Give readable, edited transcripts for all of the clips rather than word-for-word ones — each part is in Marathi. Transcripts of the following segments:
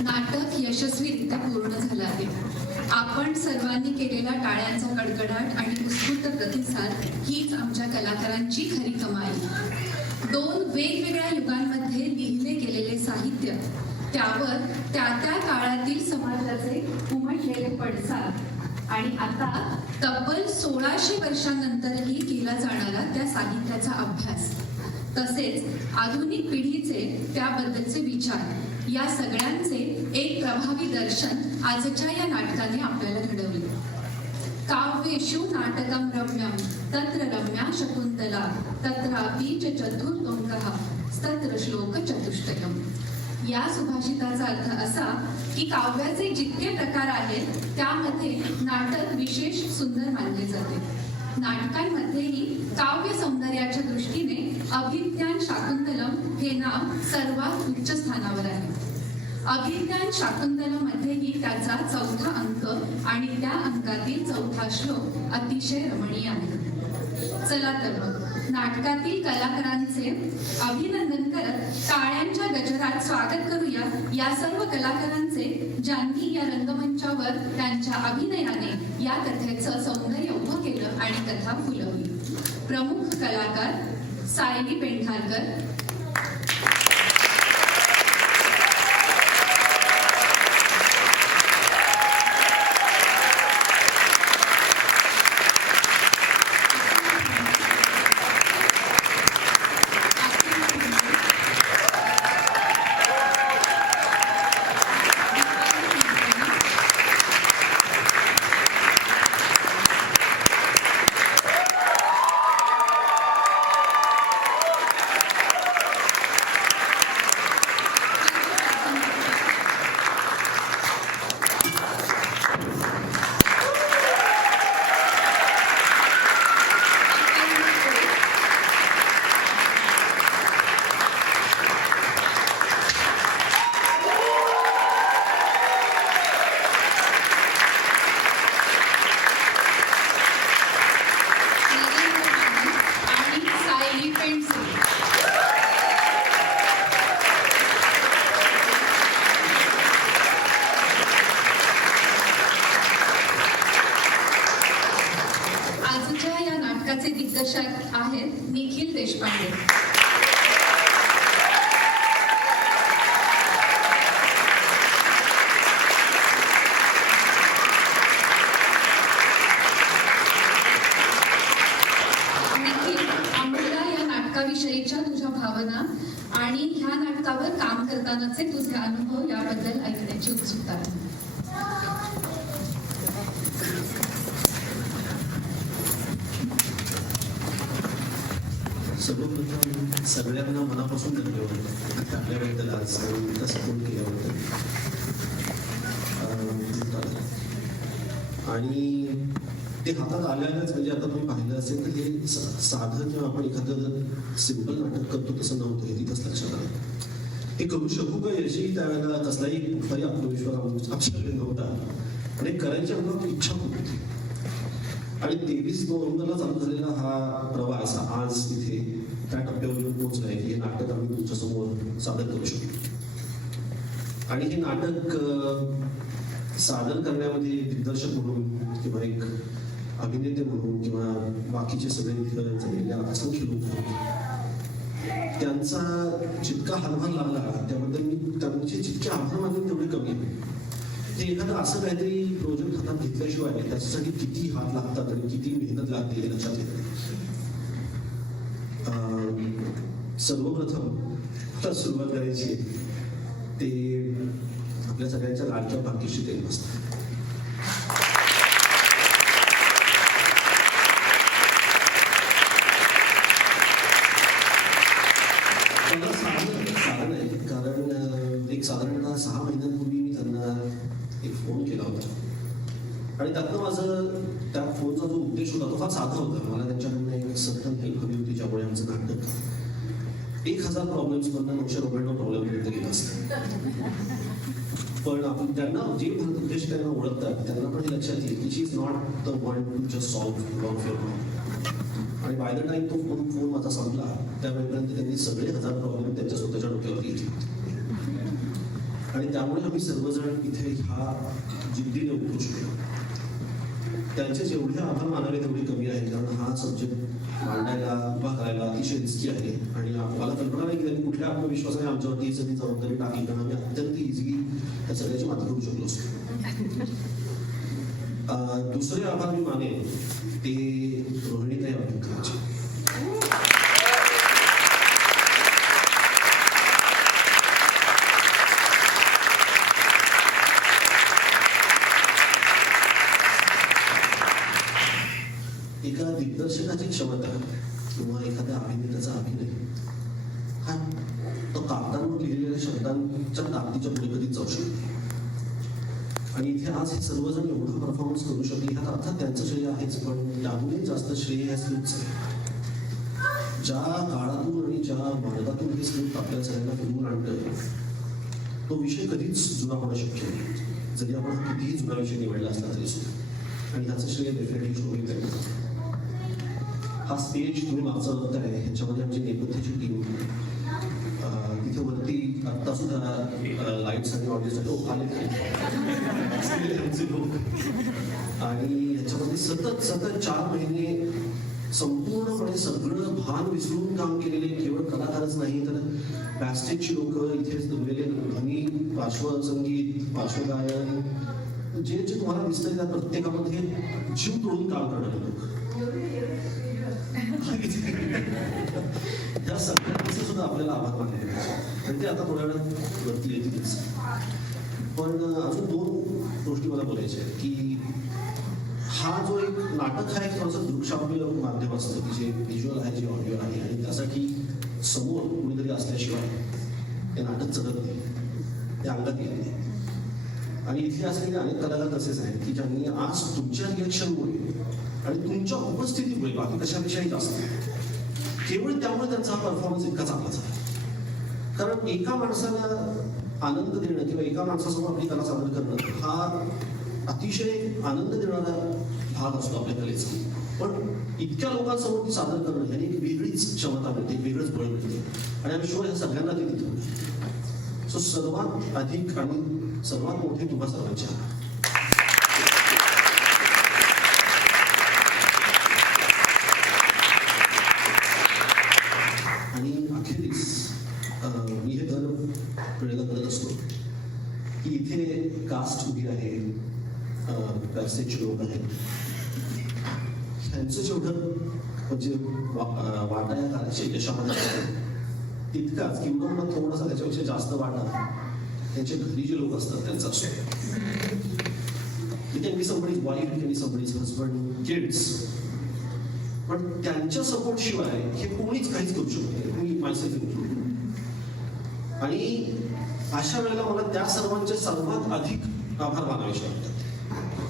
नाटक यशस्वीरित्या पूर्ण झालं आहे. आपण सर्वांनी केलेला टाळ्यांचा कडकडाट आणि उत्स्फूर्त प्रतिसाद हीच आमच्या कलाकारांची खरी कमाई. दोन वेगवेगळ्या युगांमध्ये लिहिले गेलेले साहित्य, त्यावर त्या काळातील समाजाचे उमटलेले पडसाद आणि आता तब्बल 1600 वर्षांनंतरही केला जाणारा त्या साहित्याचा अभ्यास, तसेच आधुनिक पिढीचे त्याबद्दलचे विचार, या सगळ्यांचे एक प्रभावी दर्शन आजच्या या नाटकाने आपल्याला घडवले. काव्येषु नाटकं रम्यं तत्र रम्या शकुंतला तत्रापि च चतुर्लोकः तत्र श्लोक चतुष्टयम्. या सुभाषिताचा अर्थ असा की काव्याचे जितके प्रकार आहेत त्यामध्ये नाटक विशेष सुंदर मानले जाते. नाटकांमध्येही काव्य सौंदर्याच्या दृष्टीने अभिज्ञान शाकुंतलम हे नाव सर्वात उच्च स्थानावर आहे. अभिज्ञान शाकुंतलम मध्येही त्याचा 4था अंक आणि त्या अंकातील 4था श्लोक अतिशय रमणीय आहे. चला तर मग नाटकातील कलाकारांचे अभिनंदन करत टाळ्यांच्या गजरात स्वागत करूया या सर्व कलाकारांचे, ज्यांनी या रंगमंचावर त्यांच्या अभिनयाने या कथेचं सौंदर्य उभं केलं आणि कथा फुलवली. प्रमुख कलाकार सायली पेंढारकर, दिग्दर्शक आहेत निखिल देशपांडे. निखिल, आम्हाला या नाटकाविषयीच्या तुझ्या भावना आणि ह्या नाटकावर काम करतानाचे तुझे अनुभव याबद्दल ऐकण्याची उत्सुकता आहे. सर्वप्रथम सगळ्यांना मनापासून धन्यवाद आपल्याबद्दल आज सपोर्ट केल्याबद्दल. आणि ते हातात आल्यानंच म्हणजे आता तुम्ही पाहिलं असेल तर हे साधं जेव्हा आपण एखादं सिंपल नाटक करतो तसं नव्हतं, हे तिथंच लक्षात आलं. हे करू शकू का यशही त्यावेळेला कसलाही कुठलाही आत्मविश्वास आपल्याकडे नव्हता आणि करायची आम्हाला इच्छा होती. आणि 23 नोव्हेंबरला चालू झालेला हा प्रवास आज इथे त्या टप्प्यावर पोहोचलाय की हे नाटक आम्ही तुमच्या समोर सादर करू शकतो. आणि हे नाटक सादर करण्यामध्ये दिग्दर्शक म्हणून किंवा एक अभिनेते म्हणून किंवा बाकीचे सगळे झालेल्या असंख्य लोक त्यांचा जितका हातभार लागला त्याबद्दल मी त्यांचे जितके आभार मानले तेवढे कमी. ते एखादं असं काहीतरी प्रोजेक्ट हातात घेतल्याशिवाय त्याच्यासाठी किती हात लागतात आणि किती मेहनत लागते हे लक्षात येतं. सर्वप्रथम सुरुवात करायची ते आपल्या सगळ्यांच्या लाडक्या भाग्यश्री ताई असतात. साधन आहे कारण एक साधारणतः 6 महिन्यांपूर्वी मी त्यांना एक फोन केला होता आणि त्यातनं माझं त्या फोनचा जो उद्देश होता तो फार साधा होता. मला त्यांच्याकडून एक सतत हेल्प हवी होती ज्यामुळे आमचं नाटक 1000 प्रॉब्लेम्स मधनं 999 प्रॉब्लेम गेला असतं. पण आपण त्यांना जे उद्देश त्यांना ओळखतात त्यांना पण हे लक्षात येईल की she is not the one to just solve long for problem. आणि बाय द टाइम तो फोन माझा संपला त्यावेळेपर्यंत त्यांनी सगळे 1000 प्रॉब्लेम त्यांच्या स्वतःच्या डोक्यावर घेतले आणि त्यामुळे आम्ही आम्ही सर्वजण इथे ह्या जिद्दीने उतरू शकलो. त्यांचे जेवढे आभार मानावे तेवढे कमी आहे, कारण हा सब्जेक्ट मांडायला उभा करायला अतिशय रिस्की आहे आणि मला कल्पना नाही की त्यांनी कुठल्या आत्मविश्वासाने आमच्यावरती ही सगळी जबाबदारी टाकली, कारण आम्ही अत्यंत इझिली त्या सगळ्याची माती करू शकलो असतो. दुसरे आभार मी मानेन ते रोहिणीताई अभ्यंकरांचे. एका दिग्दर्शकाची क्षमता किंवा एखाद्या अभिनेत्याचा अभिनय हा तो कागदांवर लिहिलेल्या शब्दांच्या ताकदीच्या पुढे कधीच जाऊ शकतो. आणि इथे आज हे सर्वजण एवढा परफॉर्मन्स करू शकले ह्यात अर्थात त्यांचं श्रेय आहेच, पण त्याहूनही जास्त श्रेय ह्या स्क्रिप्टचं आहे. ज्या काळातून आणि ज्या मार्गातून हे स्क्रिप्ट आपल्या सगळ्यांना फिरवून आणतं तो विषय कधीच जुना होणं शक्य नाही, जरी आपण हा कितीही जुना विषय निवडला असला तरी सुद्धा. आणि ह्याचं श्रेय डेफिनेटली स्टोरी टेलिंग. हा स्टेज तुम्ही मागचा बघताय ह्याच्यामध्ये आमची नेपथ्याची टीम तिथे वरती आत्ता सुद्धा लाईट्स आणि ऑडिओसाठी आले लोक, आणि ह्याच्यामध्ये सतत 4 महिने संपूर्णपणे सगळं भान विसरून काम केलेले केवळ कलाकारच नाही तर बॅकस्टेजची लोक, इथे जमलेले ध्वनी, पार्श्वसंगीत, पार्श्वगायन, जे जे तुम्हाला दिसतंय त्या प्रत्येकामध्ये जीव तोडून काम करणारे लोक. त्या सगळ्यांचे सुद्धा आपल्याला आभार मानले पाहिजे. ते आता थोड्या वेळात वरती येतीलच. पण अजून 2 गोष्टी मला बोलायच्या आहेत की हा जो एक नाटक आहे थोडंसं दृकश्राव्य माध्यम असतं की जे व्हिज्युअल आहे, जे ऑडिओ आहे, आणि त्यासाठी समोर कुणीतरी असल्याशिवाय हे नाटक चढत नाही, ते अंगात येत नाही. आणि इथे असलेले अनेक कलाकार तसेच आहेत की ज्यांनी आज तुमच्या रिएक्शनमुळे आणि तुमच्या उपस्थितीमुळे, बाकी कशापेक्षाही जास्त, केवळ त्यामुळे त्यांचा हा परफॉर्मन्स इतका चांगला झाला. कारण एका माणसाला आनंद देणं किंवा एका माणसासमोर आपली कला सादर करणं हा अतिशय आनंद देणारा भाग असतो आपल्या कलेचा. पण इतक्या लोकांसमोर ती सादर करणं याने एक वेगळीच क्षमता मिळते, वेगळंच बळ मिळते, आणि आम्ही शुअर ह्या सगळ्यांना ते देतो. सो सर्वात अधिक आणि सर्वात मोठे तुम्हा सर्वांच्या आणि अखेरीस मी हे दर वेळेला करत असतो की इथे कास्ट उभी आहे, बॅकस्टेजचे लोक आहेत, ह्यांचं जेवढं म्हणजे वाटा या कार्याच्या यशामध्ये तितकाच किंवा थोडासा त्याच्यापेक्षा जास्त वाटा त्यांच्या घरी जे लोक असतात त्यांचा असतो. It can be somebody's wife, it can be somebody's husband, kids. पण त्यांच्या सपोर्ट शिवाय हे कोणीच काहीच करू शकत नाही, मी myself included. आणि अशा वेळेला मला त्या सर्वांचे सर्वात अधिक आभार मानावेसे वाटतात.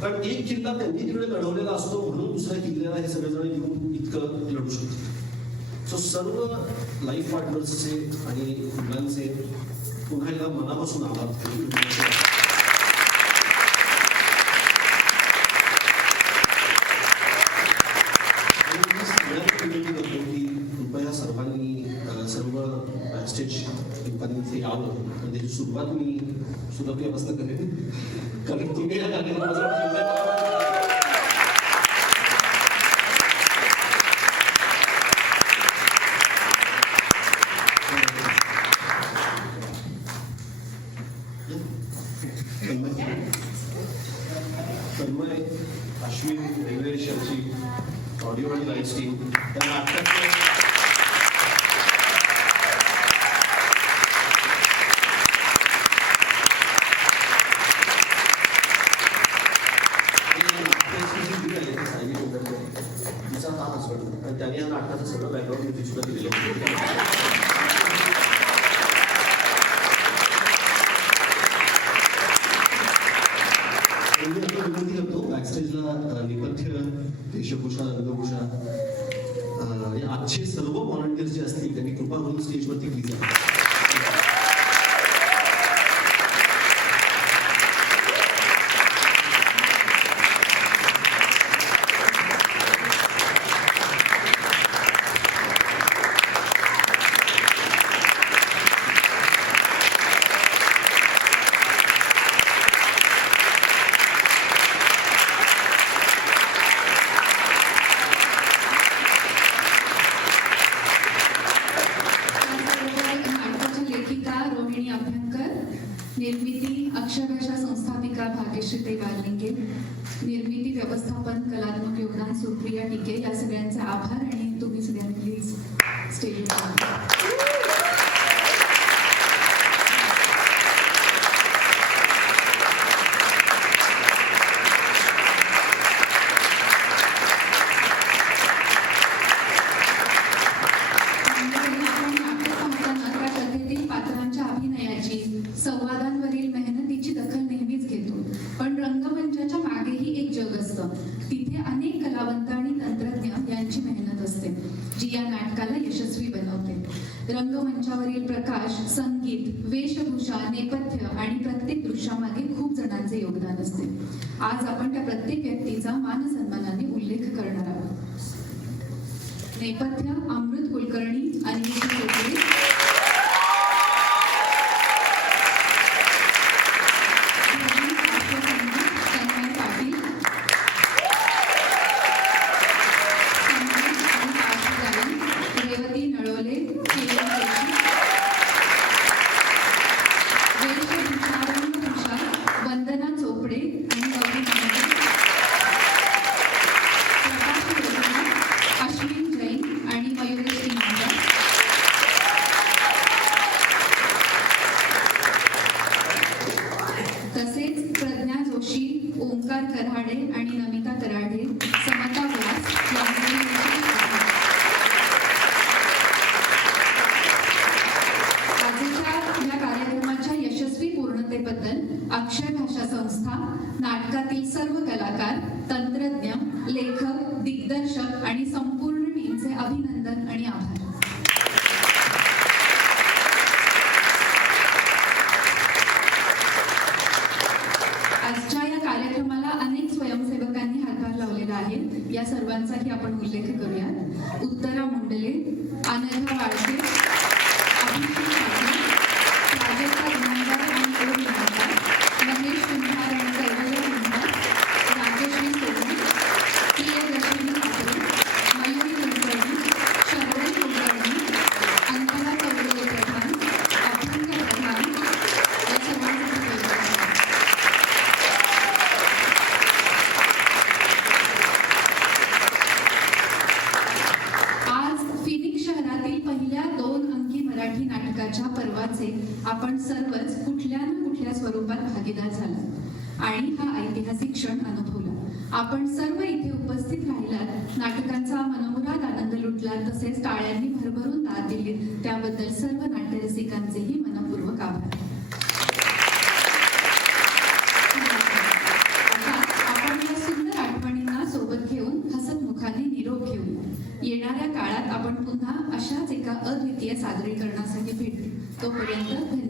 कारण एक किल्ला त्यांनी तिकडे लढवलेला असतो म्हणून दुसऱ्या किल्ल्याला हे सगळेजण येऊन इतकं लढू शकतात. सो सर्व लाईफ पार्टनर्सचे आणि मुलांचे पुन्हा एकदा मनापासून आभार. विनंती करतो की कृपया सर्वांनी सर्व बॅकस्टेज लोकांनी इथे यावं. आणि त्याची सुरुवात मी सुलभयापासून करेन, कारण तुम्ही या कार्यक्रमाचा तन्मय, अश्विन, देवेश यांची ऑडिओ आणि लाईव्ह टीम त्या नाटकाचं तिचा हा हसबंड आणि त्याने या नाटकाचं सगळं बॅकग्राऊंड मी सुद्धा दिलेलं होतं. विनंती करतो बॅकस्टेजला नेपथ्य, वेशभूषा, रंगभूषा आणि आजची भाग्यश्री वारलिंगे, निर्मिती व्यवस्थापन कलात्मक योगदान सुप्रिया टिके, या सगळ्यांचे आभार. आणि तुम्ही सगळ्यांनी प्लीज स्टेजवर संवादांवरील मेहनतीची दखल नेहमीच घेतो, पण रंगमंचाच्या मागेही एक जग असतं. तिथे अनेक कलावंत आणि तंत्रज्ञ यांची मेहनत असते, जी या नाटकाला यशस्वी बनवते. रंगमंचावरील प्रकाश, संगीत, वेशभूषा, नेपथ्य आणि प्रत्येक दृश्यामागे खूप जणांचे योगदान असते. आज आपण त्या प्रत्येक व्यक्तीचा मान सन्मानाने उल्लेख करणार आहोत. नेपथ्य अमृत कुलकर्णी, अनिल चौधरी. ओंकार कराडे आणि नमिता कराडे, समता व्यास, आजच्या या कार्यक्रमाच्या यशस्वी पूर्णतेबद्दल अक्षय भाषा संस्था, नाटकातील सर्व कलाकार, तंत्रज्ञ, लेखक, दिग्दर्शक आणि संपूर्ण टीमचे अभिनंदन आणि आभार. आजच्या या कार्यक्रमाला अनेक स्वयंसेवकांनी हातभार लावलेला आहे. या सर्वांचाही आपण उल्लेख करूया. उत्तरा मुंडले, अनघा वाळके, अभिषेक पाटील, प्राजक्ता इनामदार आणि ओम इनामदार, महेश कुंभार आणि कैवल्य कुंभार, राजश्री सोनी, प्रियदर्शनी ठाकरे, मयूरी कुलकर्णी, शरद कुलकर्णी, अंतरा चौगुले प्रधान, अभ्यंकर प्रधान, या सर्वांसाठी पहिल्या 2 अंकी मराठी नाटकाच्या पर्वाचे आपण सर्वच कुठल्या ना कुठल्या स्वरूपात भागीदार झालो आणि हा ऐतिहासिक क्षण अनुभवला. आपण सर्व इथे उपस्थित राहिलात, नाटकांचा मनमुराद आनंद लुटला, तसेच टाळ्यांनी भरभरून दाद दिली, त्याबद्दल सर्व नाट्यरसिकांचेही मनपूर्वक आभार. आता आपण या सुंदर आठवणींना सोबत घेऊन हसत मुखाने निरोप घेऊ. येणाऱ्या काळात आपण पुन्हा अशाच एका अद्वितीय सादरीकरणासाठी भेटू. तोपर्यंत धन्यवाद.